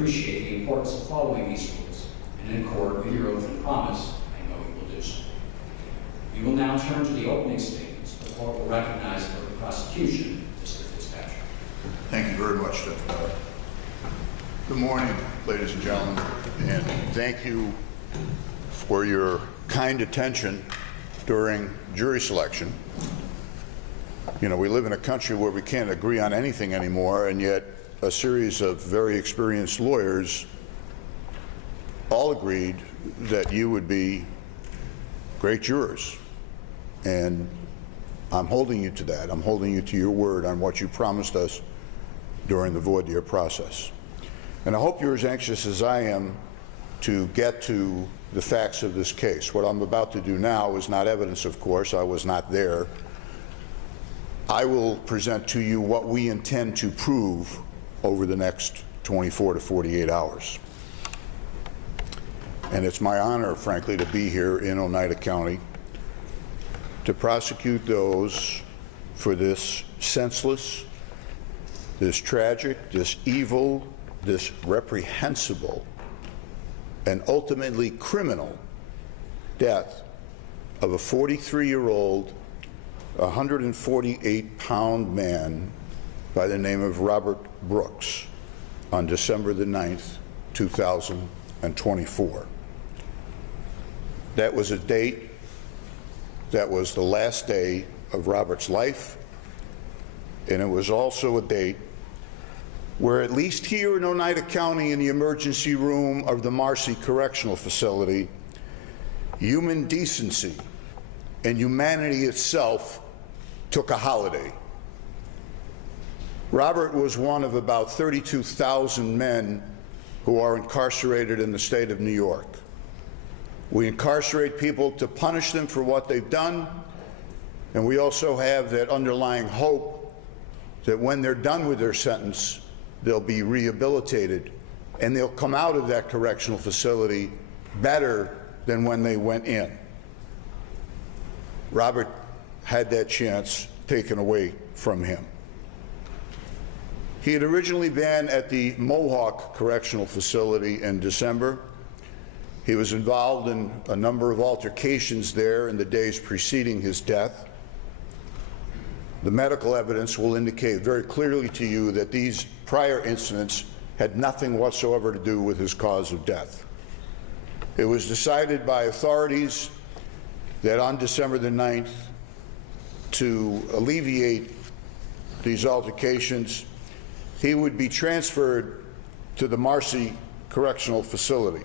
appreciate the importance of following these rules, and in accord with your oath and promise, I know you will do so. We will now turn to the opening statements. The court will recognize for the prosecution, Mr. Fitzpatrick. Thank you very much, Judge Ballard. Good morning, ladies and gentlemen, and thank you for your kind attention during jury selection. You know, we live in a country where we can't agree on anything anymore, and yet a series of very experienced lawyers all agreed that you would be great jurors. And I'm holding you to that. I'm holding you to your word on what you promised us during the voir dire process. And I hope you're as anxious as I am to get to the facts of this case. What I'm about to do now is not evidence, of course. I was not there. I will present to you what we intend to prove over the next 24 to 48 hours. And it's my honor, frankly, to be here in Oneida County to prosecute those for this senseless, this tragic, this evil, this reprehensible, and ultimately criminal death of a 43-year-old, 148-pound man by the name of Robert Brooks on December the 9th, 2024. That was a date that was the last day of Robert's life, and it was also a date where, at least here in Oneida County in the emergency room of the Marcy Correctional Facility, human decency and humanity itself took a holiday. Robert was one of about 32,000 men who are incarcerated in the state of New York. We incarcerate people to punish them for what they've done, and we also have that underlying hope that when they're done with their sentence, they'll be rehabilitated and they'll come out of that correctional facility better than when they went in. Robert had that chance taken away from him. He had originally been at the Mohawk Correctional Facility in December. He was involved in a number of altercations there in the days preceding his death. The medical evidence will indicate very clearly to you that these prior incidents had nothing whatsoever to do with his cause of death. It was decided by authorities that on December the 9th, to alleviate these altercations, he would be transferred to the Marcy Correctional Facility.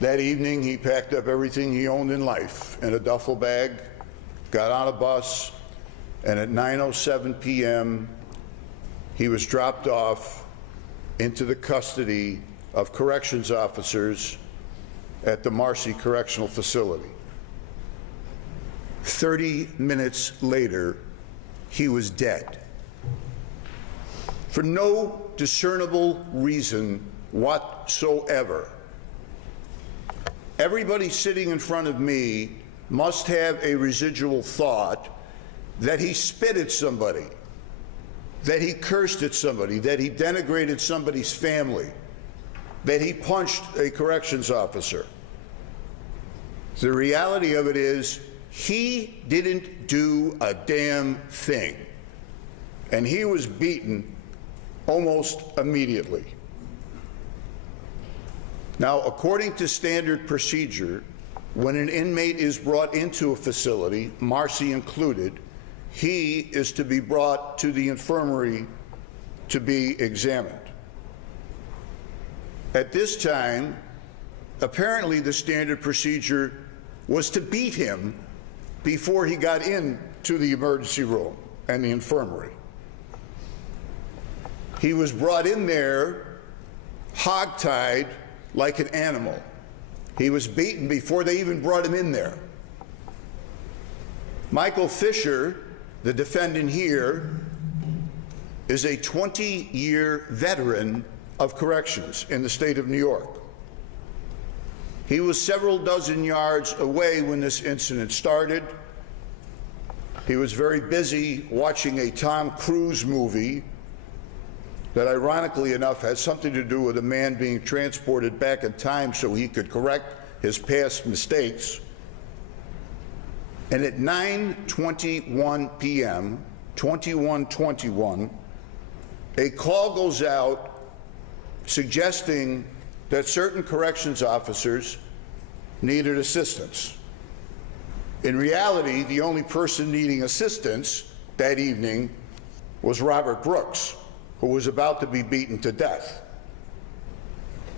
That evening, he packed up everything he owned in life in a duffel bag, got on a bus, and at 9:07 p.m., he was dropped off into the custody of corrections officers at the Marcy Correctional Facility. 30 minutes later, he was dead. For no discernible reason whatsoever. Everybody sitting in front of me must have a residual thought that he spit at somebody, that he cursed at somebody, that he denigrated somebody's family, that he punched a corrections officer. The reality of it is, he didn't do a damn thing, and he was beaten almost immediately. Now, according to standard procedure, when an inmate is brought into a facility, Marcy included, he is to be brought to the infirmary to be examined. At this time, apparently the standard procedure was to beat him before he got into the emergency room and the infirmary. He was brought in there hogtied like an animal. He was beaten before they even brought him in there. Michael Fisher, the defendant here, is a 20-year veteran of corrections in the state of New York. He was several dozen yards away when this incident started. He was very busy watching a Tom Cruise movie that ironically enough has something to do with a man being transported back in time so he could correct his past mistakes. And at 9:21 p.m., 21:21, a call goes out suggesting that certain corrections officers needed assistance. In reality, the only person needing assistance that evening was Robert Brooks, who was about to be beaten to death.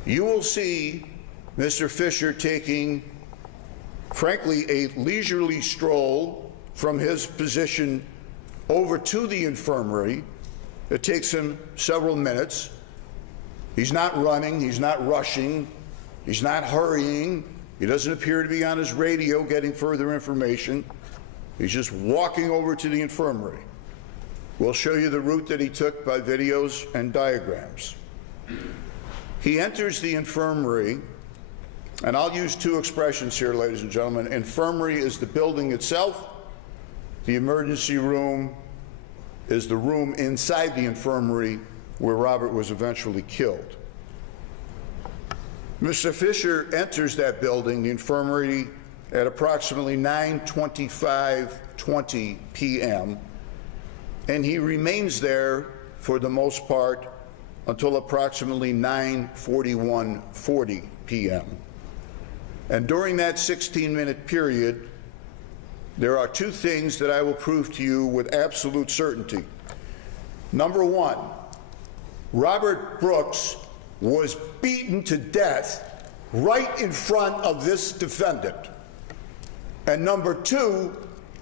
You will see Mr. Fiser taking, frankly, a leisurely stroll from his position over to the infirmary. It takes him several minutes. He's not running, he's not rushing, he's not hurrying. He doesn't appear to be on his radio getting further information. He's just walking over to the infirmary. We'll show you the route that he took by videos and diagrams. He enters the infirmary, and I'll use two expressions here, ladies and gentlemen. Infirmary is the building itself. The emergency room is the room inside the infirmary where Robert was eventually killed. Mr. Fiser enters that building, the infirmary, at approximately 9:25:20 p.m., and he remains there for the most part until approximately 9:41:40 p.m. And during that 16-minute period, there are two things that I will prove to you with absolute certainty. Number one, Robert Brooks was beaten to death right in front of this defendant. And number two,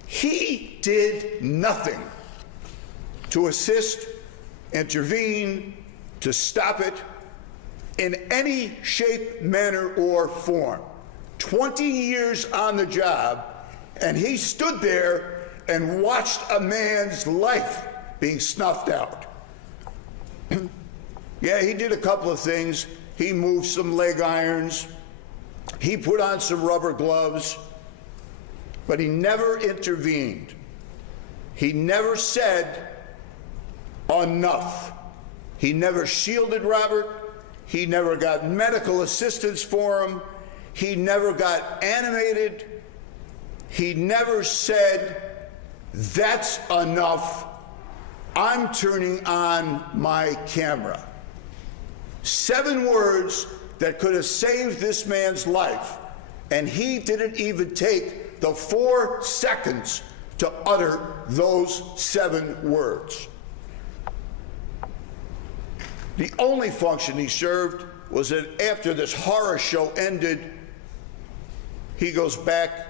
he did nothing to assist, intervene, to stop it in any shape, manner, or form. 20 years on the job, and he stood there and watched a man's life being snuffed out. Yeah, he did a couple of things. He moved some leg irons. He put on some rubber gloves, but he never intervened. He never said enough. He never shielded Robert. He never got medical assistance for him. He never got animated. He never said, "That's enough. I'm turning on my camera." 7 words that could have saved this man's life, and he didn't even take the 4 seconds to utter those 7 words. The only function he served was that after this horror show ended, he goes back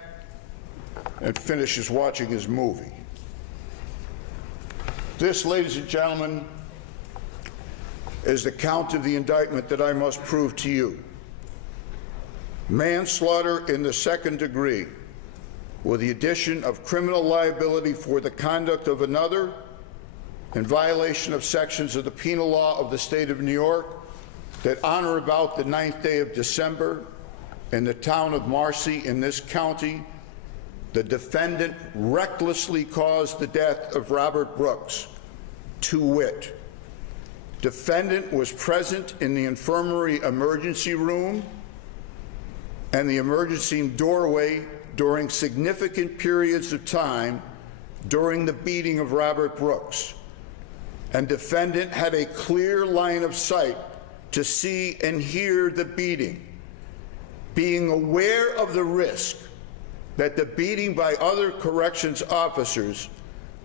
and finishes watching his movie. This, ladies and gentlemen, is the count of the indictment that I must prove to you. Manslaughter in the 2nd degree, with the addition of criminal liability for the conduct of another in violation of sections of the penal law of the state of New York that on or about the 9th day of December in the town of Marcy in this county, the defendant recklessly caused the death of Robert Brooks, to wit: defendant was present in the infirmary emergency room and the emergency doorway during significant periods of time during the beating of Robert Brooks, and defendant had a clear line of sight to see and hear the beating, being aware of the risk that the beating by other corrections officers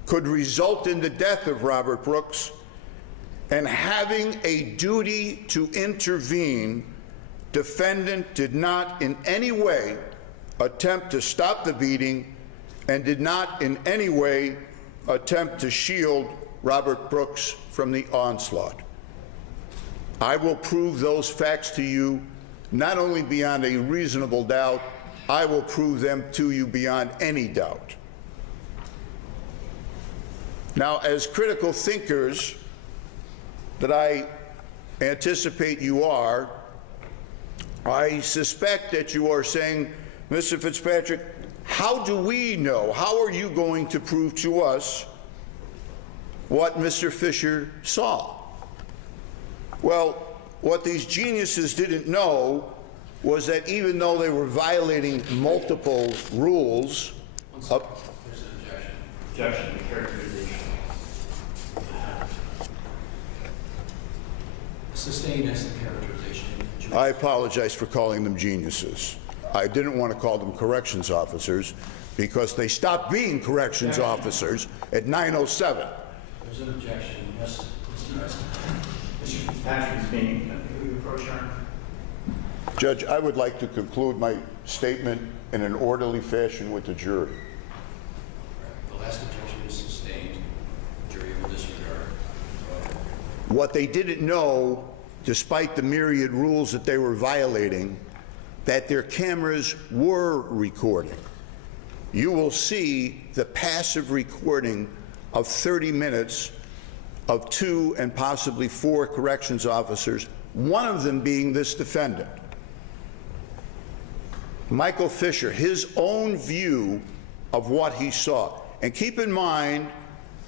could result in the death of Robert Brooks, and having a duty to intervene, defendant did not in any way attempt to stop the beating and did not in any way attempt to shield Robert Brooks from the onslaught. I will prove those facts to you not only beyond a reasonable doubt, I will prove them to you beyond any doubt. Now, as critical thinkers that I anticipate you are, I suspect that you are saying, Mr. Fitzpatrick, how do we know? How are you going to prove to us what Mr. Fiser saw? Well, what these geniuses didn't know was that even though they were violating multiple rules, There's an objection. Objection to characterization. Sustained as the characterization. I apologize for calling them geniuses. I didn't want to call them corrections officers because they stopped being corrections officers at 9:07. There's an objection. Yes, Mr. President. Mr. Fitzpatrick is being, can we approach our? Judge, I would like to conclude my statement in an orderly fashion with the jury. The last objection is sustained. Jury will disregard. What they didn't know, despite the myriad rules that they were violating, that their cameras were recording. You will see the passive recording of 30 minutes of 2 and possibly 4 corrections officers, one of them being this defendant. Michael Fisher, his own view of what he saw. And keep in mind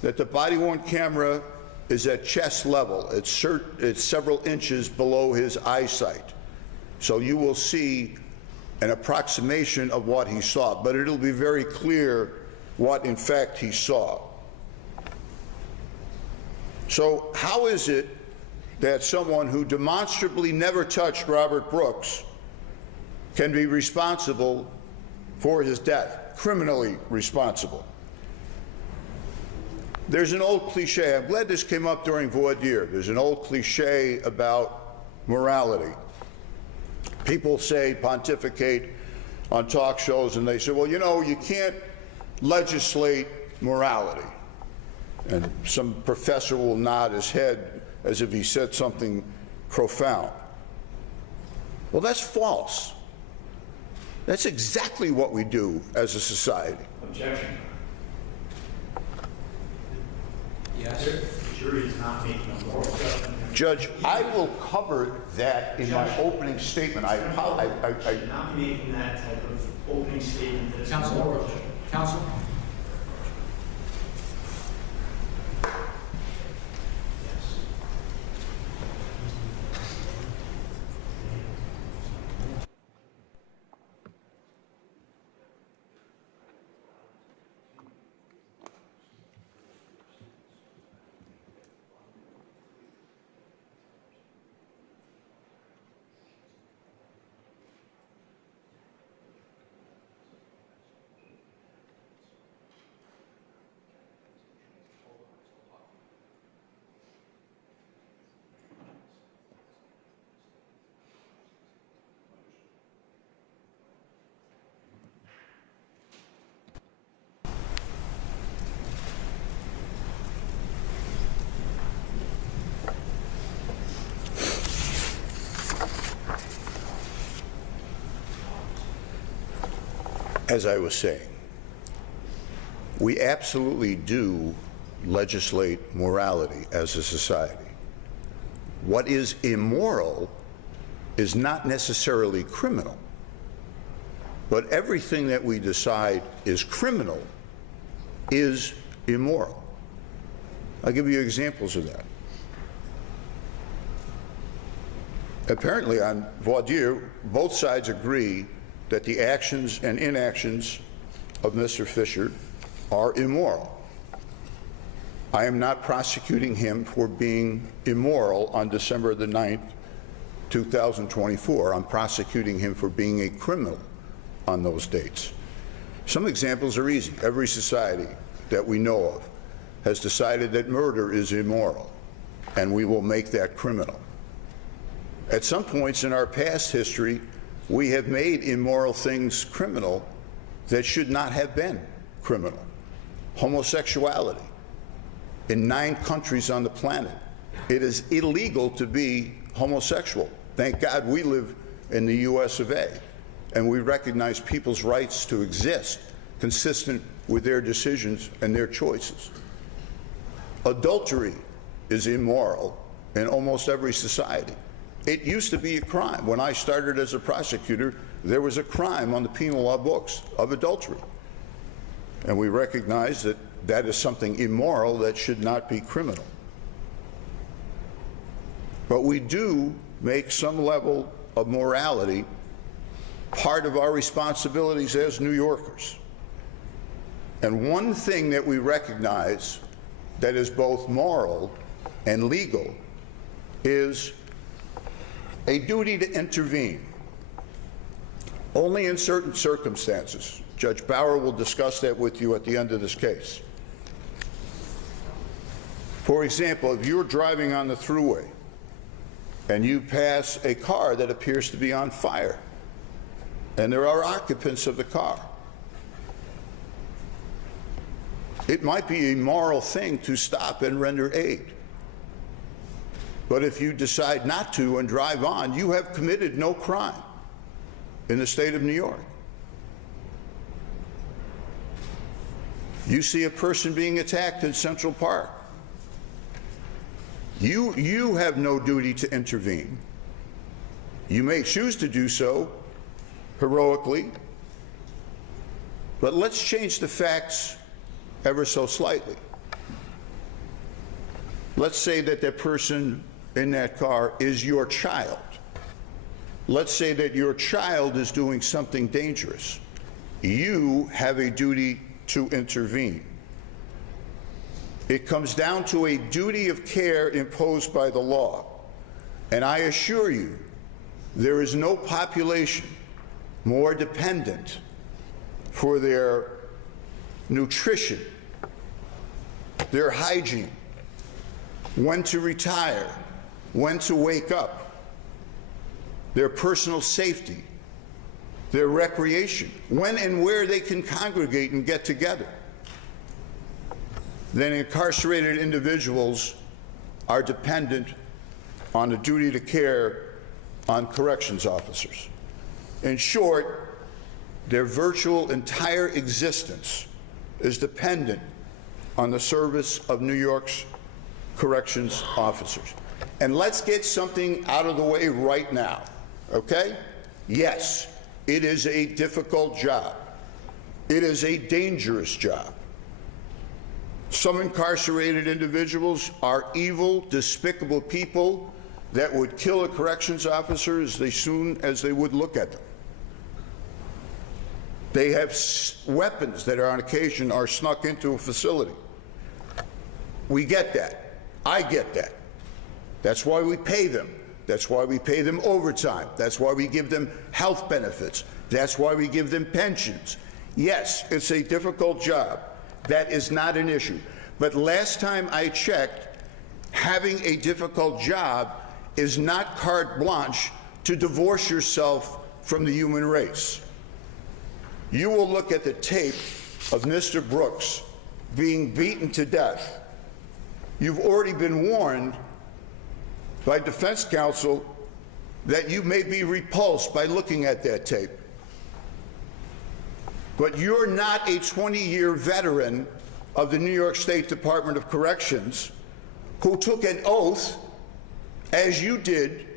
that the body-worn camera is at chest level. It's several inches below his eyesight. So you will see an approximation of what he saw, but it'll be very clear what in fact he saw. So how is it that someone who demonstrably never touched Robert Brooks can be responsible for his death, criminally responsible? There's an old cliche, I'm glad this came up during voir dire, there's an old cliche about morality. People say, pontificate on talk shows, and they say, well, you know, you can't legislate morality. And some professor will nod his head as if he said something profound. Well, that's false. That's exactly what we do as a society. Objection. Yes. The jury is not making a moral judgment. Judge, I will cover that in my opening statement. I Should not be making that type of opening statement. That is Counsel, moral. Counsel. As I was saying, we absolutely do legislate morality as a society. What is immoral is not necessarily criminal, but everything that we decide is criminal is immoral. I'll give you examples of that. Apparently on voir dire, both sides agree that the actions and inactions of Mr. Fisher are immoral. I am not prosecuting him for being immoral on December the 9th, 2024. I'm prosecuting him for being a criminal on those dates. Some examples are easy. Every society that we know of has decided that murder is immoral, and we will make that criminal. At some points in our past history, we have made immoral things criminal that should not have been criminal. Homosexuality. In 9 countries on the planet, it is illegal to be homosexual. Thank God we live in the US of A, and we recognize people's rights to exist consistent with their decisions and their choices. Adultery is immoral in almost every society. It used to be a crime. When I started as a prosecutor, there was a crime on the penal law books of adultery. And we recognize that that is something immoral that should not be criminal. But we do make some level of morality part of our responsibilities as New Yorkers. And one thing that we recognize that is both moral and legal is a duty to intervene. Only in certain circumstances. Judge Bauer will discuss that with you at the end of this case. For example, if you're driving on the thruway and you pass a car that appears to be on fire, and there are occupants of the car, it might be a moral thing to stop and render aid. But if you decide not to and drive on, you have committed no crime in the state of New York. You see a person being attacked in Central Park. You have no duty to intervene. You may choose to do so heroically, but let's change the facts ever so slightly. Let's say that the person in that car is your child. Let's say that your child is doing something dangerous. You have a duty to intervene. It comes down to a duty of care imposed by the law. And I assure you, there is no population more dependent for their nutrition, their hygiene, when to retire, when to wake up, their personal safety, their recreation, when and where they can congregate and get together, then incarcerated individuals are dependent on the duty to care on corrections officers. In short, their virtual entire existence is dependent on the service of New York's corrections officers. And let's get something out of the way right now, okay? Yes, it is a difficult job. It is a dangerous job. Some incarcerated individuals are evil, despicable people that would kill a corrections officer as soon as they would look at them. They have weapons that are on occasion are snuck into a facility. We get that. I get that. That's why we pay them. That's why we pay them overtime. That's why we give them health benefits. That's why we give them pensions. Yes, it's a difficult job. That is not an issue. But last time I checked, having a difficult job is not carte blanche to divorce yourself from the human race. You will look at the tape of Mr. Brooks being beaten to death. You've already been warned by defense counsel that you may be repulsed by looking at that tape. But you're not a 20-year veteran of the New York State Department of Corrections who took an oath, as you did,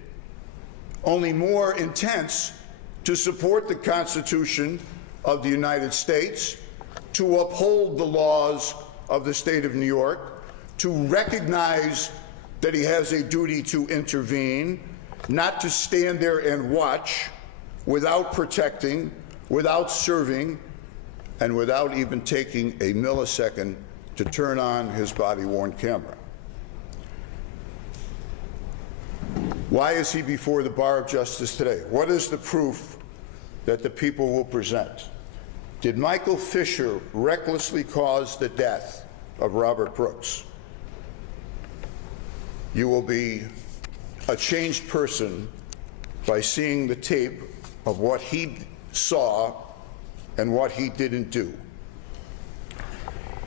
only more intense, to support the Constitution of the United States, to uphold the laws of the state of New York, to recognize that he has a duty to intervene, not to stand there and watch without protecting, without serving, and without even taking a millisecond to turn on his body-worn camera. Why is he before the bar of justice today? What is the proof that the people will present? Did Michael Fiser recklessly cause the death of Robert Brooks? You will be a changed person by seeing the tape of what he saw and what he didn't do.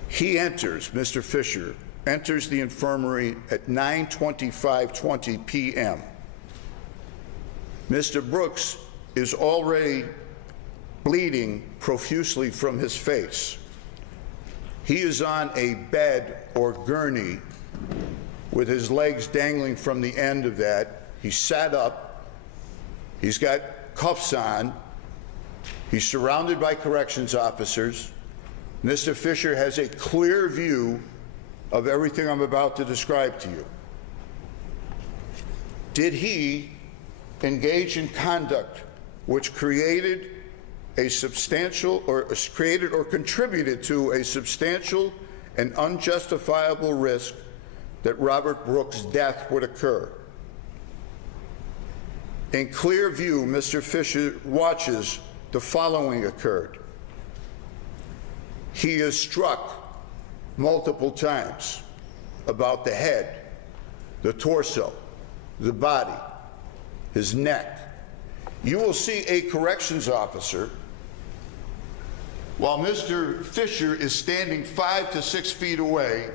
He enters, Mr. Fiser, enters the infirmary at 9:25:20 p.m. Mr. Brooks is already bleeding profusely from his face. He is on a bed or gurney with his legs dangling from the end of that. He sat up. He's got cuffs on. He's surrounded by corrections officers. Mr. Fiser has a clear view of everything I'm about to describe to you. did he engage in conduct which created a substantial or contributed to a substantial and unjustifiable risk that Robert Brooks' death would occur? In clear view, Mr. Fisher watches the following occurred. He is struck multiple times about the head, the torso, the body, his neck. You will see a corrections officer, while Mr. Fisher is standing 5 to 6 feet away,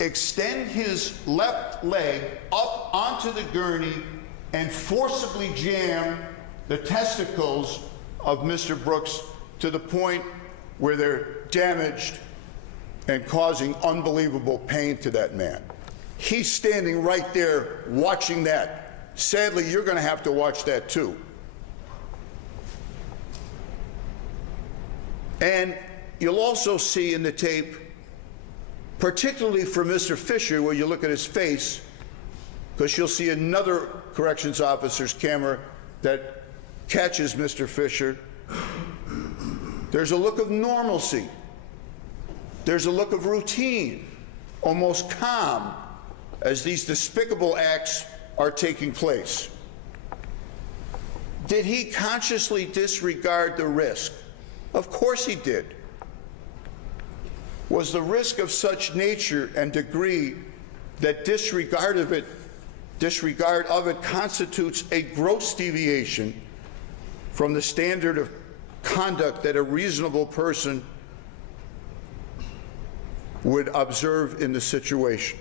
extend his left leg up onto the gurney and forcibly jam the testicles of Mr. Brooks to the point where they're damaged and causing unbelievable pain to that man. He's standing right there watching that. Sadly, you're going to have to watch that too. And you'll also see in the tape, particularly for Mr. Fisher, where you look at his face, because you'll see another corrections officer's camera that catches Mr. Fisher, there's a look of normalcy. There's a look of routine, almost calm, as these despicable acts are taking place. Did he consciously disregard the risk? Of course he did. Was the risk of such nature and degree that disregard of it constitutes a gross deviation from the standard of conduct that a reasonable person would observe in the situation?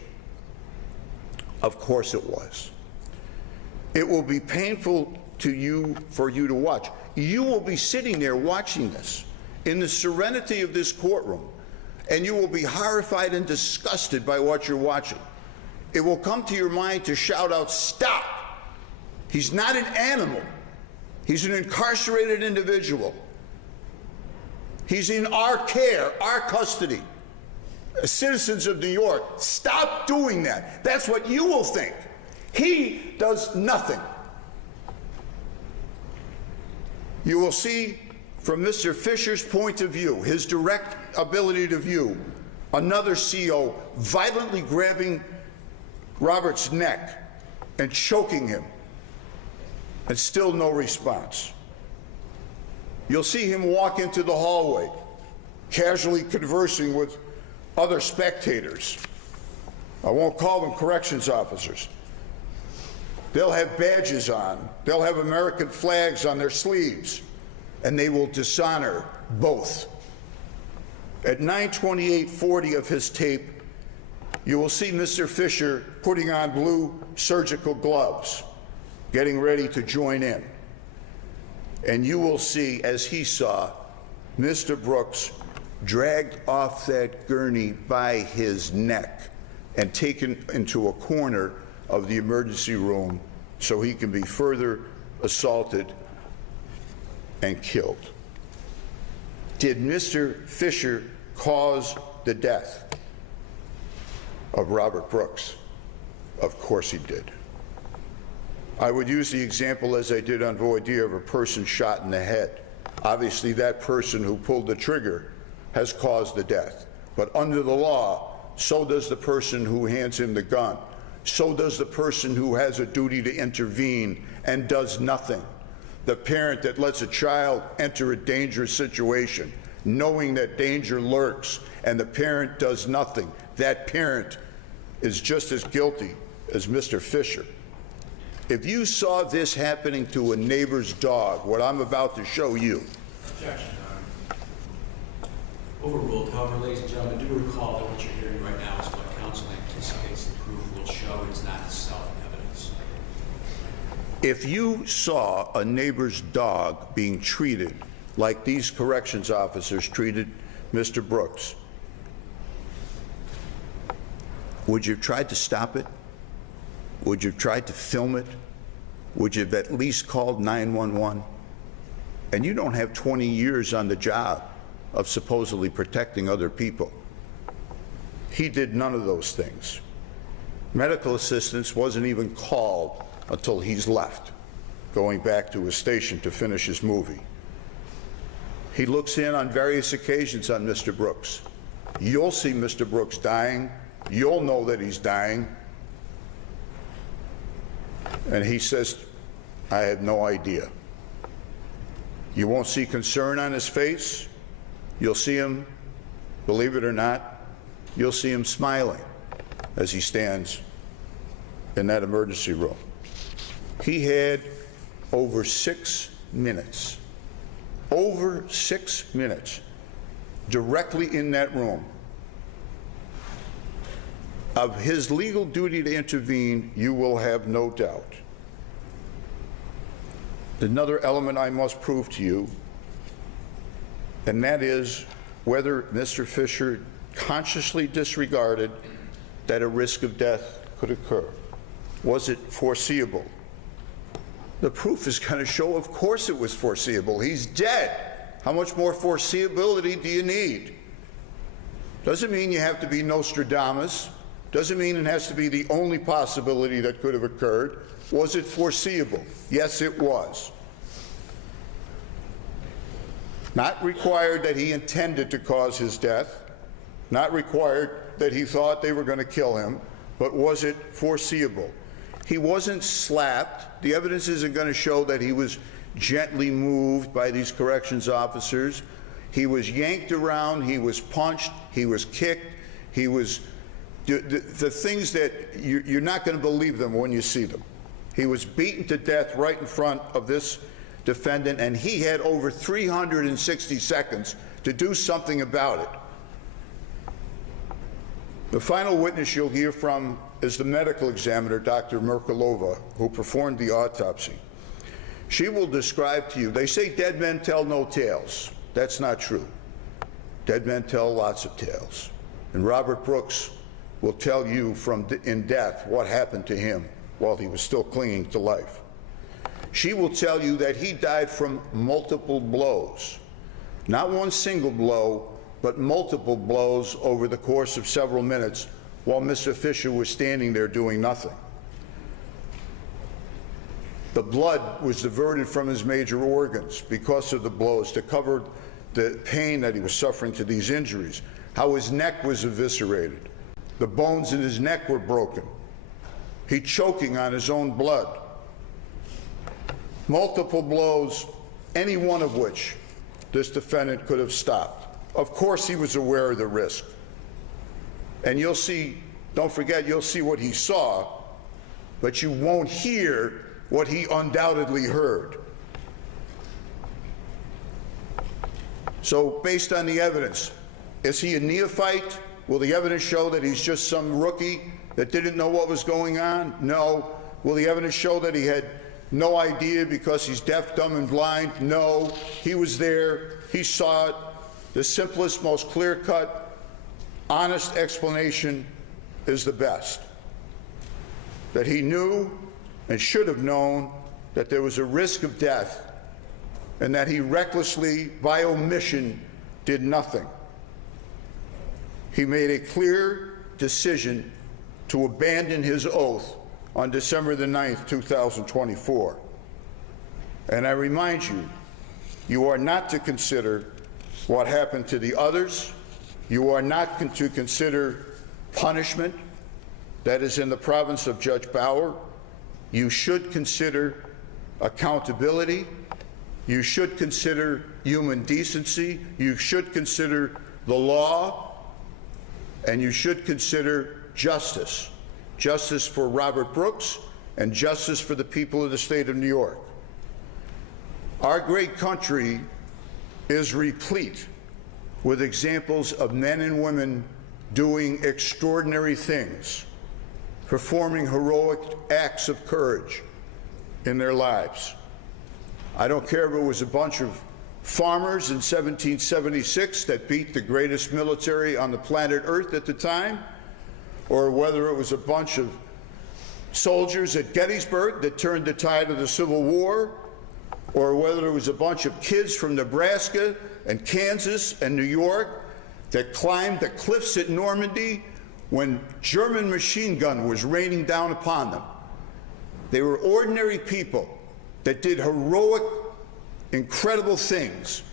Of course it was. It will be painful for you to watch. You will be sitting there watching this in the serenity of this courtroom, and you will be horrified and disgusted by what you're watching. It will come to your mind to shout out, "Stop! He's not an animal. He's an incarcerated individual. He's in our care, our custody. Citizens of New York, stop doing that." That's what you will think. He does nothing. You will see from Mr. Fisher's point of view, his direct ability to view, another CO violently grabbing Robert's neck and choking him, and still no response. You'll see him walk into the hallway, casually conversing with other spectators. I won't call them corrections officers. They'll have badges on. They'll have American flags on their sleeves, and they will dishonor both. At 9:28:40 of his tape, you will see Mr. Fisher putting on blue surgical gloves, getting ready to join in. And you will see, as he saw, Mr. Brooks dragged off that gurney by his neck and taken into a corner of the emergency room so he can be further assaulted and killed. Did Mr. Fisher cause the death of Robert Brooks? Of course he did. I would use the example, as I did on voir dire, of a person shot in the head. Obviously, that person who pulled the trigger has caused the death. But under the law, so does the person who hands him the gun. So does the person who has a duty to intervene and does nothing. The parent that lets a child enter a dangerous situation, knowing that danger lurks, and the parent does nothing. That parent is just as guilty as Mr. Fisher. If you saw this happening to a neighbor's dog, what I'm about to show you. Objection, overruled. However, ladies and gentlemen, do recall that what you're hearing right now is what counsel anticipates the proof will show. It is not itself evidence. If you saw a neighbor's dog being treated like these corrections officers treated Mr. Brooks, would you have tried to stop it? Would you have tried to film it? Would you have at least called 911? And you don't have 20 years on the job of supposedly protecting other people. He did none of those things. Medical assistance wasn't even called until he's left, going back to his station to finish his movie. He looks in on various occasions on Mr. Brooks. You'll see Mr. Brooks dying. You'll know that he's dying. And he says, I had no idea. You won't see concern on his face. You'll see him, believe it or not, you'll see him smiling as he stands in that emergency room. He had over 6 minutes, directly in that room. Of his legal duty to intervene, you will have no doubt. Another element I must prove to you, and that is whether Mr. Fisher consciously disregarded that a risk of death could occur. Was it foreseeable? The proof is going to show, of course it was foreseeable. He's dead. How much more foreseeability do you need? Doesn't mean you have to be Nostradamus. Doesn't mean it has to be the only possibility that could have occurred. Was it foreseeable? Yes, it was. Not required that he intended to cause his death, not required that he thought they were going to kill him, but was it foreseeable? He wasn't slapped. The evidence isn't going to show that he was gently moved by these corrections officers. He was yanked around, he was punched, he was kicked, he was the things that you're not going to believe them when you see them. He was beaten to death right in front of this defendant, and he had over 360 seconds to do something about it. The final witness you'll hear from is the medical examiner, Dr. Merkulova, who performed the autopsy. She will describe to you, they say dead men tell no tales. That's not true. Dead men tell lots of tales. And Robert Brooks will tell you in death what happened to him while he was still clinging to life. She will tell you that he died from multiple blows. Not one single blow, but multiple blows over the course of several minutes while Mr. Fisher was standing there doing nothing. The blood was diverted from his major organs because of the blows to cover the pain that he was suffering to these injuries. How his neck was eviscerated. The bones in his neck were broken. He choking on his own blood. Multiple blows, any one of which this defendant could have stopped. Of course he was aware of the risk. And you'll see, don't forget, you'll see what he saw, but you won't hear what he undoubtedly heard. So based on the evidence, is he a neophyte? Will the evidence show that he's just some rookie that didn't know what was going on? No. Will the evidence show that he had no idea because he's deaf, dumb, and blind? No. He was there. He saw it. The simplest, most clear-cut, honest explanation is the best. That he knew and should have known that there was a risk of death and that he recklessly, by omission, did nothing. He made a clear decision to abandon his oath on December the 9th, 2024. And I remind you, you are not to consider what happened to the others. You are not to consider punishment. That is in the province of Judge Bauer. You should consider accountability. You should consider human decency. You should consider the law. And you should consider justice. Justice for Robert Brooks and justice for the people of the state of New York. Our great country is replete with examples of men and women doing extraordinary things, performing heroic acts of courage in their lives. I don't care if it was a bunch of farmers in 1776 that beat the greatest military on the planet Earth at the time, or whether it was a bunch of soldiers at Gettysburg that turned the tide of the Civil War, or whether it was a bunch of kids from Nebraska and Kansas and New York that climbed the cliffs at Normandy when German machine gun was raining down upon them. They were ordinary people that did heroic, incredible things.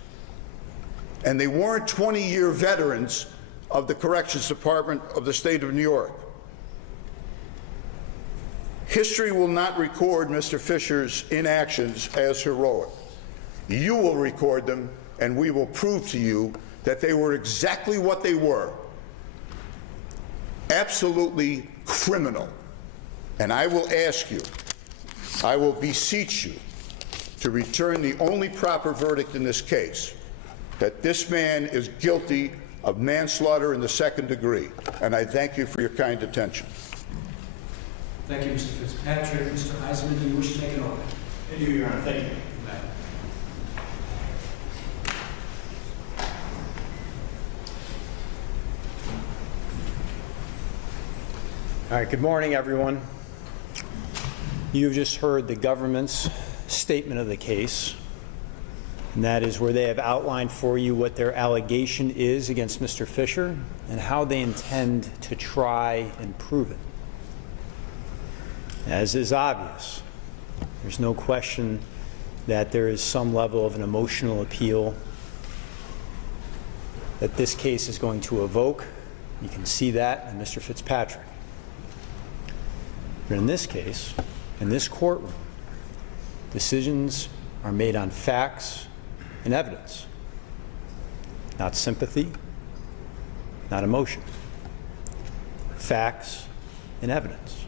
And they weren't 20-year veterans of the Corrections Department of the state of New York. History will not record Mr. Fisher's inactions as heroic. You will record them, and we will prove to you that they were exactly what they were. Absolutely criminal. And I will ask you, I will beseech you to return the only proper verdict in this case, that this man is guilty of manslaughter in the second degree. And I thank you for your kind attention. Thank you, Mr. Fitzpatrick. Mr. Eisman, do you wish to make an opening? I do, Your Honor. Thank you. All right, good morning, everyone. You've just heard the government's statement of the case, and that is where they have outlined for you what their allegation is against Mr. Fisher and how they intend to try and prove it. As is obvious, there's no question that there is some level of an emotional appeal that this case is going to evoke. You can see that in Mr. Fitzpatrick. But in this case, in this courtroom, decisions are made on facts and evidence, not sympathy, not emotion. Facts and evidence.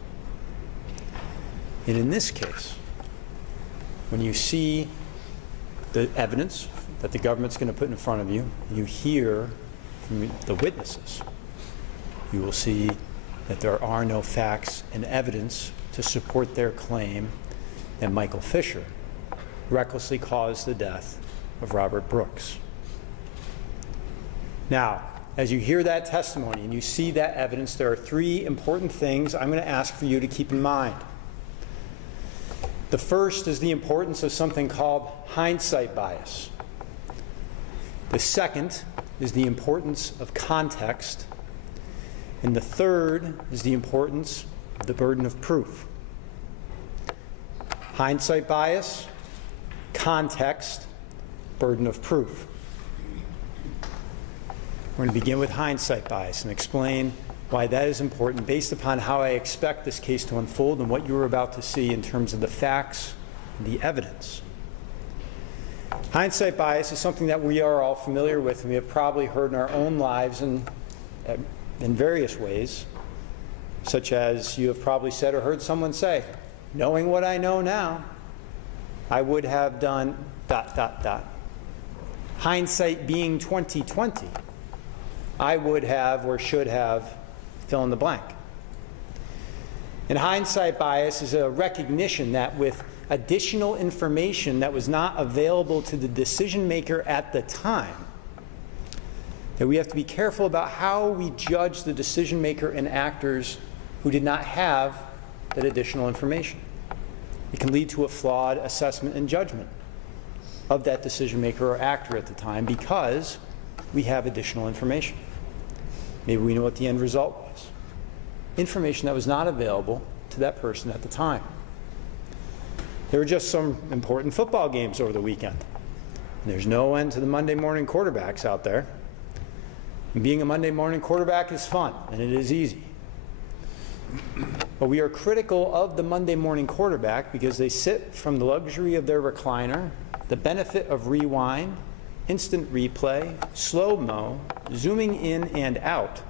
And in this case, when you see the evidence that the government's going to put in front of you, you hear from the witnesses, you will see that there are no facts and evidence to support their claim that Michael Fisher recklessly caused the death of Robert Brooks. Now, as you hear that testimony and you see that evidence, there are three important things I'm going to ask for you to keep in mind. The first is the importance of something called hindsight bias. The second is the importance of context. And the third is the importance of the burden of proof. Hindsight bias, context, burden of proof. We're going to begin with hindsight bias and explain why that is important based upon how I expect this case to unfold and what you're about to see in terms of the facts and the evidence. Hindsight bias is something that we are all familiar with, and we have probably heard in our own lives in various ways, such as you have probably said or heard someone say, knowing what I know now, I would have done ... Hindsight being 20/20, I would have or should have fill in the blank. And hindsight bias is a recognition that with additional information that was not available to the decision maker at the time, that we have to be careful about how we judge the decision maker and actors who did not have that additional information. It can lead to a flawed assessment and judgment of that decision maker or actor at the time because we have additional information. Maybe we know what the end result was. Information that was not available to that person at the time. There were just some important football games over the weekend. There's no end to the Monday morning quarterbacks out there. And being a Monday morning quarterback is fun, and it is easy. But we are critical of the Monday morning quarterback because they sit from the luxury of their recliner, the benefit of rewind, instant replay, slow-mo, zooming in and out,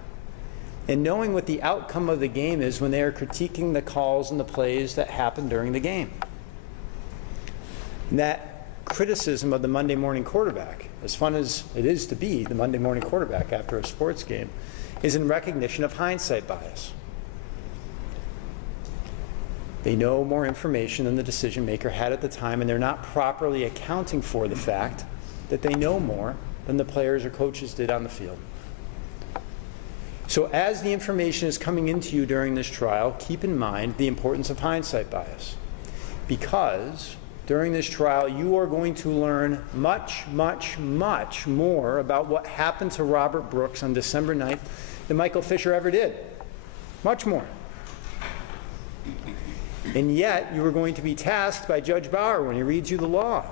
and knowing what the outcome of the game is when they are critiquing the calls and the plays that happen during the game. And that criticism of the Monday morning quarterback, as fun as it is to be the Monday morning quarterback after a sports game, is in recognition of hindsight bias. They know more information than the decision maker had at the time, and they're not properly accounting for the fact that they know more than the players or coaches did on the field. So as the information is coming into you during this trial, keep in mind the importance of hindsight bias. Because during this trial, you are going to learn much, much, much more about what happened to Robert Brooks on December 9th than Michael Fisher ever did. Much more. And yet, you are going to be tasked by Judge Bauer when he reads you the law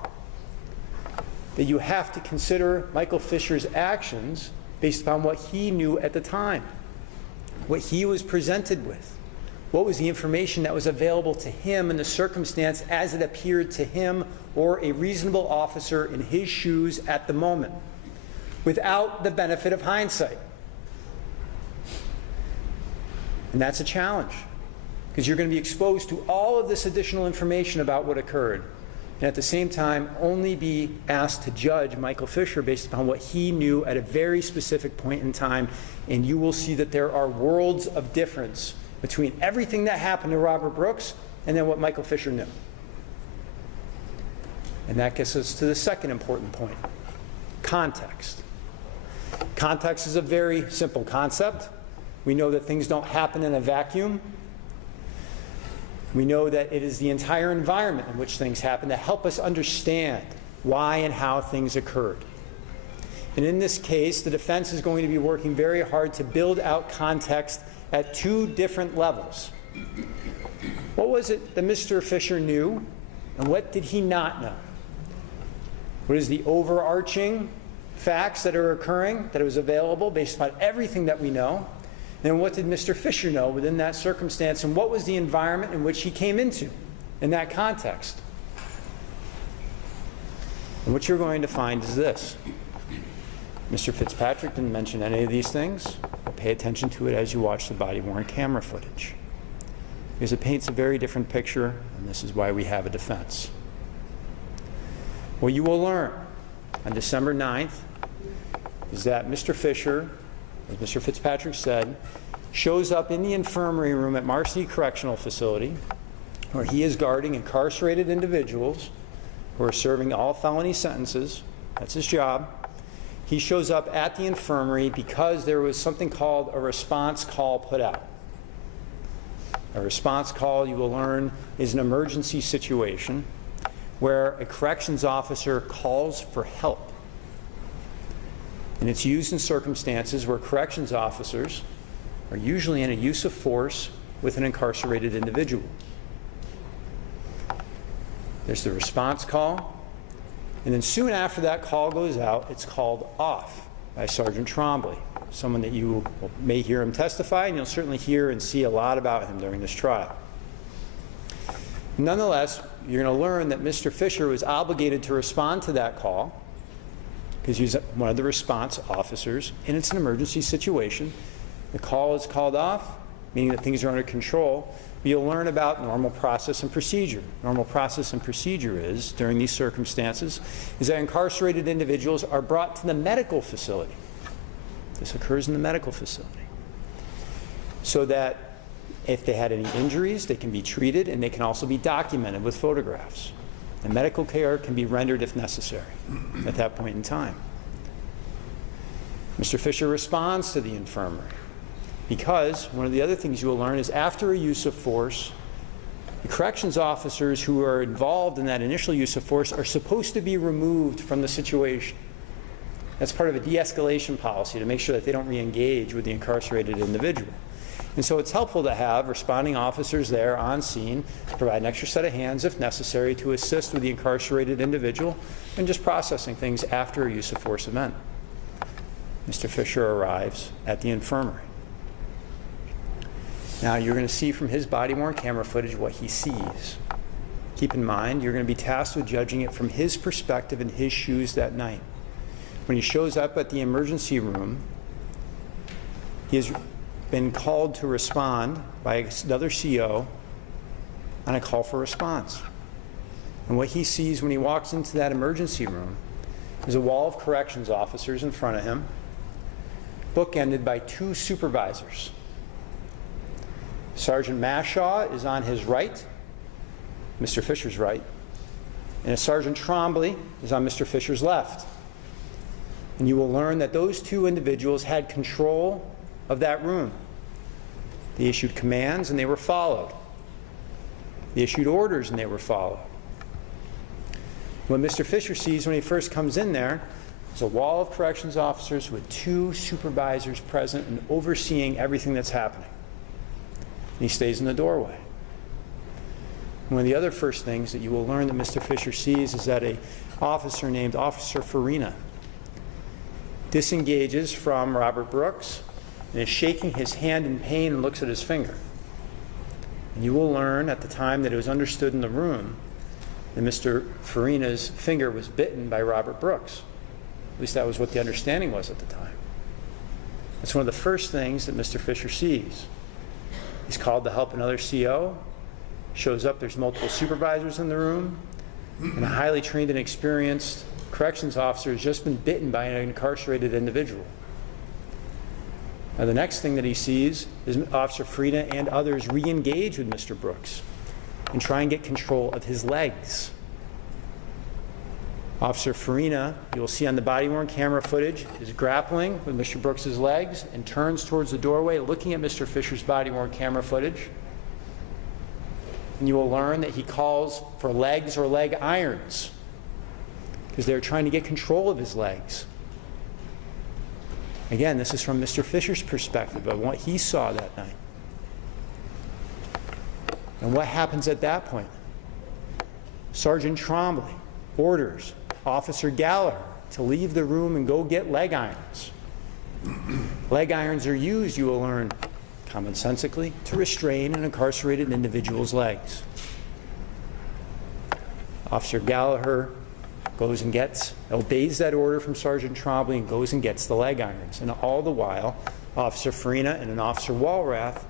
that you have to consider Michael Fisher's actions based upon what he knew at the time, what he was presented with, what was the information that was available to him in the circumstance as it appeared to him or a reasonable officer in his shoes at the moment, without the benefit of hindsight. And that's a challenge, because you're going to be exposed to all of this additional information about what occurred, and at the same time only be asked to judge Michael Fisher based upon what he knew at a very specific point in time, and you will see that there are worlds of difference between everything that happened to Robert Brooks and then what Michael Fisher knew. And that gets us to the second important point: context. Context is a very simple concept. We know that things don't happen in a vacuum. We know that it is the entire environment in which things happen that help us understand why and how things occurred. And in this case, the defense is going to be working very hard to build out context at two different levels. What was it that Mr. Fisher knew, and what did he not know? What is the overarching facts that are occurring that was available based upon everything that we know? And what did Mr. Fisher know within that circumstance, and what was the environment in which he came into in that context? And what you're going to find is this: Mr. Fitzpatrick didn't mention any of these things, but pay attention to it as you watch the body-worn camera footage, because it paints a very different picture, and this is why we have a defense. What you will learn on December 9th is that Mr. Fisher, as Mr. Fitzpatrick said, shows up in the infirmary room at Marcy Correctional Facility, where he is guarding incarcerated individuals who are serving all felony sentences. That's his job. He shows up at the infirmary because there was something called a response call put out. A response call, you will learn, is an emergency situation where a corrections officer calls for help. And it's used in circumstances where corrections officers are usually in a use of force with an incarcerated individual. There's the response call, and then soon after that call goes out, it's called off by Sergeant Trombley, someone that you may hear him testify, and you'll certainly hear and see a lot about him during this trial. Nonetheless, you're going to learn that Mr. Fisher was obligated to respond to that call because he's one of the response officers, and it's an emergency situation. The call is called off, meaning that things are under control. You'll learn about normal process and procedure. Normal process and procedure is, during these circumstances, is that incarcerated individuals are brought to the medical facility. This occurs in the medical facility, so that if they had any injuries, they can be treated, and they can also be documented with photographs. And medical care can be rendered if necessary at that point in time. Mr. Fisher responds to the infirmary because one of the other things you will learn is after a use of force, the corrections officers who are involved in that initial use of force are supposed to be removed from the situation. That's part of a de-escalation policy to make sure that they don't re-engage with the incarcerated individual. And so it's helpful to have responding officers there on scene to provide an extra set of hands if necessary to assist with the incarcerated individual and just processing things after a use of force event. Mr. Fisher arrives at the infirmary. Now you're going to see from his body-worn camera footage what he sees. Keep in mind, you're going to be tasked with judging it from his perspective in his shoes that night. When he shows up at the emergency room, he has been called to respond by another CO on a call for response. And what he sees when he walks into that emergency room is a wall of corrections officers in front of him, bookended by two supervisors. Sergeant Mashaw is on his right, Mr. Fisher's right, and Sergeant Trombley is on Mr. Fisher's left. And you will learn that those two individuals had control of that room. They issued commands and they were followed. They issued orders and they were followed. What Mr. Fisher sees when he first comes in there is a wall of corrections officers with two supervisors present and overseeing everything that's happening. And he stays in the doorway. One of the other first things that you will learn that Mr. Fisher sees is that an officer named Officer Farina disengages from Robert Brooks and is shaking his hand in pain and looks at his finger. And you will learn at the time that it was understood in the room that Mr. Farina's finger was bitten by Robert Brooks. At least that was what the understanding was at the time. It's one of the first things that Mr. Fisher sees. He's called to help another CO, shows up, there's multiple supervisors in the room, and a highly trained and experienced corrections officer has just been bitten by an incarcerated individual. Now the next thing that he sees is Officer Farina and others re-engage with Mr. Brooks and try and get control of his legs. Officer Farina, you will see on the body-worn camera footage, is grappling with Mr. Brooks's legs and turns towards the doorway looking at Mr. Fisher's body-worn camera footage. And you will learn that he calls for legs or leg irons because they're trying to get control of his legs. Again, this is from Mr. Fisher's perspective of what he saw that night. And what happens at that point? Sergeant Trombley orders Officer Gallagher to leave the room and go get leg irons. Leg irons are used, you will learn, commonsensically, to restrain an incarcerated individual's legs. Officer Gallagher goes and obeys that order from Sergeant Trombley and goes and gets the leg irons. And all the while, Officer Farina and an Officer Walrath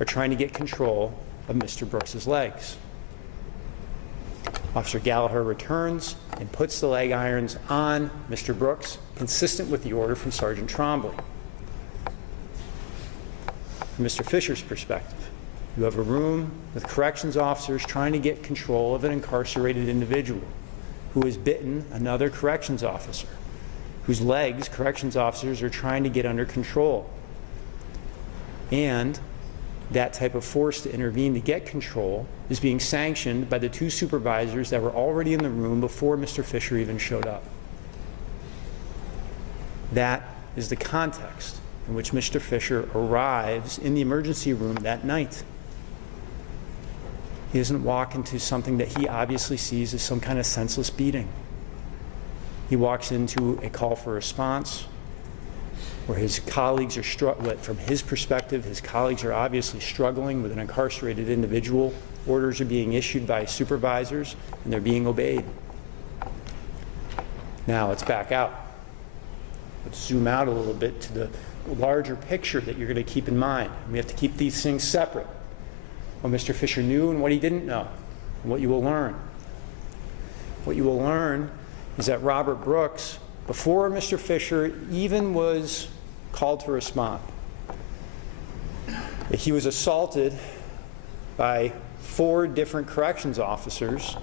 are trying to get control of Mr. Brooks's legs. Officer Gallagher returns and puts the leg irons on Mr. Brooks, consistent with the order from Sergeant Trombley. From Mr. Fisher's perspective, you have a room with corrections officers trying to get control of an incarcerated individual who has bitten another corrections officer, whose legs corrections officers are trying to get under control. And that type of force to intervene to get control is being sanctioned by the two supervisors that were already in the room before Mr. Fisher even showed up. That is the context in which Mr. Fisher arrives in the emergency room that night. He doesn't walk into something that he obviously sees as some kind of senseless beating. He walks into a call for response where his colleagues are struggling. From his perspective, his colleagues are obviously struggling with an incarcerated individual. Orders are being issued by supervisors, and they're being obeyed. Now let's back out. Let's zoom out a little bit to the larger picture that you're going to keep in mind. We have to keep these things separate. What Mr. Fisher knew and what he didn't know, and what you will learn. What you will learn is that Robert Brooks, before Mr. Fisher even was called to respond, that he was assaulted by 4 different corrections officers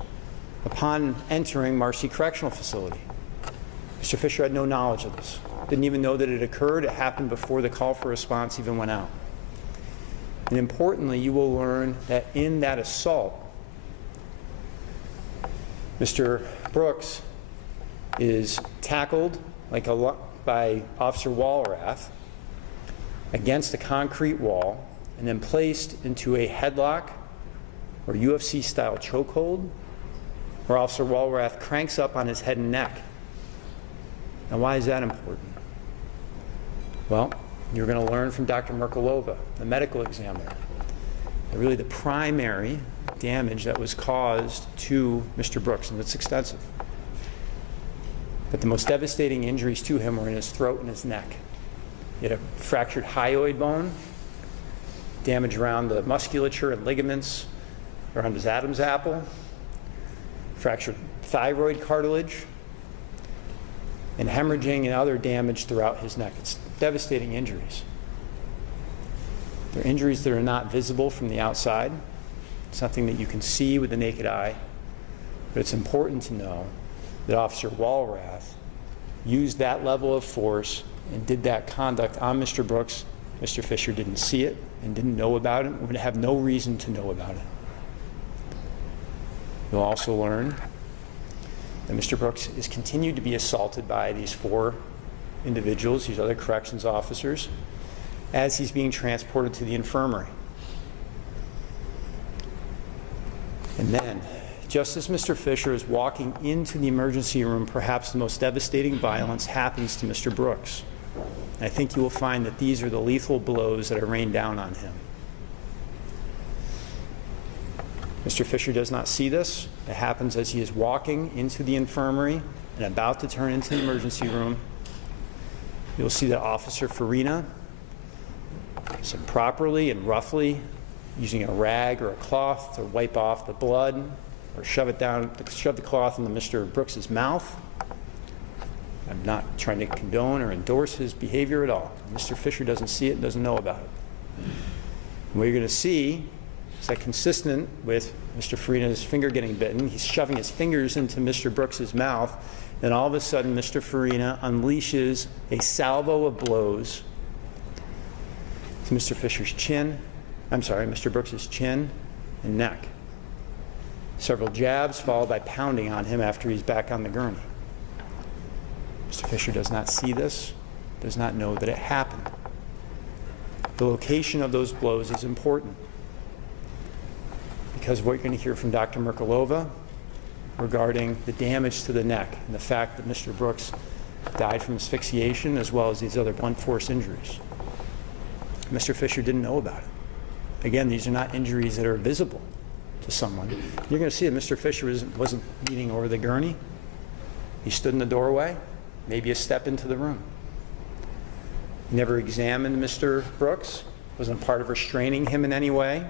upon entering Marcy Correctional Facility. Mr. Fisher had no knowledge of this. Didn't even know that it occurred. It happened before the call for response even went out. And importantly, you will learn that in that assault, Mr. Brooks is tackled by Officer Walrath against a concrete wall and then placed into a headlock or UFC-style chokehold where Officer Walrath cranks up on his head and neck. Now, why is that important? Well, you're going to learn from Dr. Merkelova, the medical examiner, that really the primary damage that was caused to Mr. Brooks, and it's extensive, but the most devastating injuries to him were in his throat and his neck. He had a fractured hyoid bone, damage around the musculature and ligaments around his Adam's apple, fractured thyroid cartilage, and hemorrhaging and other damage throughout his neck. It's devastating injuries. They're injuries that are not visible from the outside, something that you can see with the naked eye, but it's important to know that Officer Walrath used that level of force and did that conduct on Mr. Brooks. Mr. Fisher didn't see it and didn't know about it, would have no reason to know about it. You'll also learn that Mr. Brooks is continued to be assaulted by these 4 individuals, these other corrections officers, as he's being transported to the infirmary. And then, just as Mr. Fisher is walking into the emergency room, perhaps the most devastating violence happens to Mr. Brooks. And I think you will find that these are the lethal blows that are rained down on him. Mr. Fisher does not see this. It happens as he is walking into the infirmary and about to turn into the emergency room. You'll see that Officer Farina is improperly and roughly using a rag or a cloth to wipe off the blood or shove the cloth into Mr. Brooks's mouth. I'm not trying to condone or endorse his behavior at all. Mr. Fisher doesn't see it and doesn't know about it. And what you're going to see is that, consistent with Mr. Farina's finger getting bitten, he's shoving his fingers into Mr. Brooks's mouth, and all of a sudden Mr. Farina unleashes a salvo of blows to Mr. Brooks's chin and neck. Several jabs followed by pounding on him after he's back on the gurney. Mr. Fisher does not see this, does not know that it happened. The location of those blows is important, because of what you're going to hear from Dr. Merkulova regarding the damage to the neck and the fact that Mr. Brooks died from asphyxiation as well as these other blunt force injuries. Mr. Fisher didn't know about it. Again, these are not injuries that are visible to someone. You're going to see that Mr. Fisher wasn't leaning over the gurney. He stood in the doorway, maybe a step into the room. He never examined Mr. Brooks, wasn't part of restraining him in any way,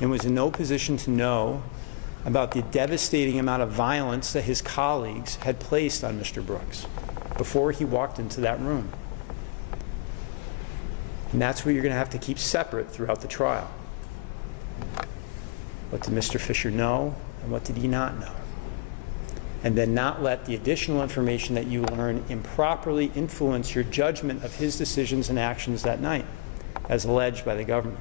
and was in no position to know about the devastating amount of violence that his colleagues had placed on Mr. Brooks before he walked into that room. And that's what you're going to have to keep separate throughout the trial. What did Mr. Fisher know, and what did he not know? And then not let the additional information that you learn improperly influence your judgment of his decisions and actions that night, as alleged by the government.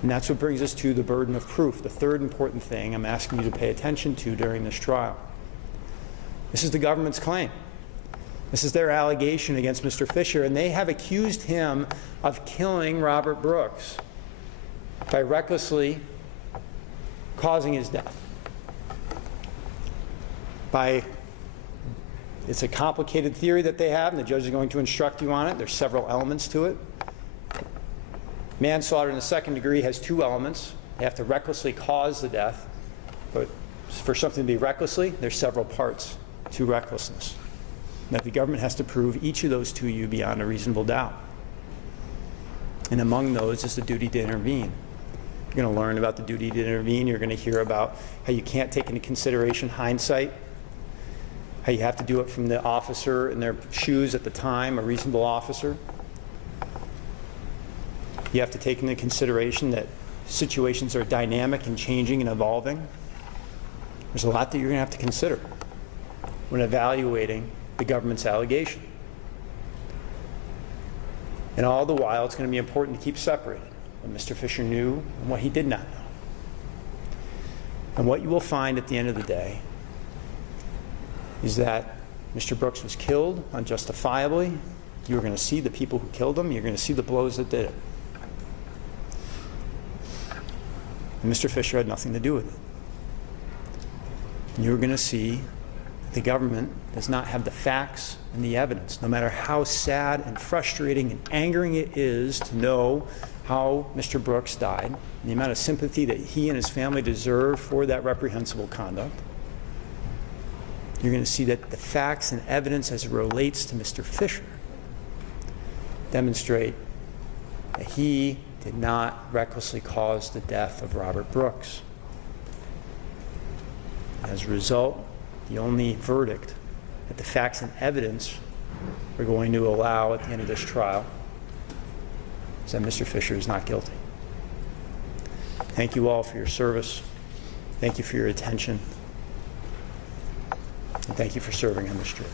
And that's what brings us to the burden of proof, the third important thing I'm asking you to pay attention to during this trial. This is the government's claim. This is their allegation against Mr. Fisher, and they have accused him of killing Robert Brooks by recklessly causing his death. It's a complicated theory that they have, and the judge is going to instruct you on it. There's several elements to it. Manslaughter in the second degree has two elements. They have to recklessly cause the death, but for something to be recklessly, there's several parts to recklessness. Now, the government has to prove each of those to you beyond a reasonable doubt. And among those is the duty to intervene. You're going to learn about the duty to intervene. You're going to hear about how you can't take into consideration hindsight, how you have to do it from the officer in their shoes at the time, a reasonable officer. You have to take into consideration that situations are dynamic and changing and evolving. There's a lot that you're going to have to consider when evaluating the government's allegation. And all the while, it's going to be important to keep separated what Mr. Fisher knew and what he did not know. And what you will find at the end of the day is that Mr. Brooks was killed unjustifiably. You're going to see the people who killed him. You're going to see the blows that did it. And Mr. Fisher had nothing to do with it. And you're going to see that the government does not have the facts and the evidence, no matter how sad and frustrating and angering it is to know how Mr. Brooks died, and the amount of sympathy that he and his family deserve for that reprehensible conduct. You're going to see that the facts and evidence as it relates to Mr. Fisher demonstrate that he did not recklessly cause the death of Robert Brooks. As a result, the only verdict that the facts and evidence we're going to allow at the end of this trial is that Mr. Fisher is not guilty. Thank you all for your service. Thank you for your attention. And thank you for serving on this jury.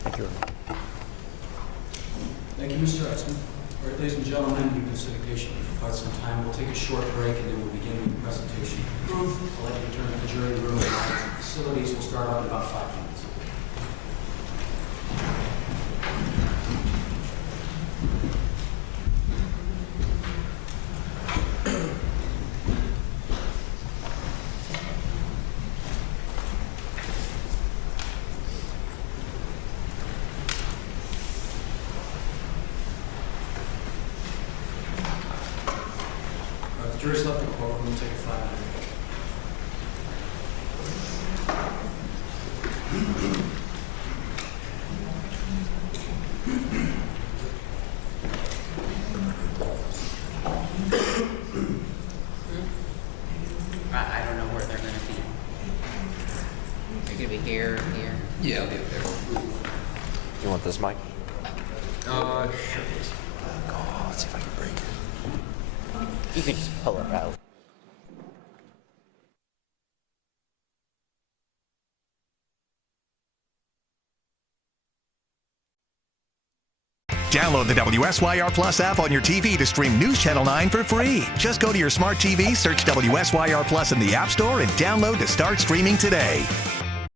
Thank you, everyone. Thank you, Mr. Exman. All right, ladies and gentlemen, you've been sitting patiently for quite some time. We'll take a short break and then we'll begin with the presentation of proof. I'll let you return to the jury room and facilities. We'll start out in about 5 minutes. we'll take a 5-minute break. I don't know where they're gonna be. They're gonna be here. Yeah, I'll be up there. You want this mic? Sure. Oh, let's see if I can break it. You can just pull it out. Download the WSYR Plus app on your TV to stream News Channel 9 for free. Just go to your smart TV, search WSYR Plus in the App Store, and download to start streaming today.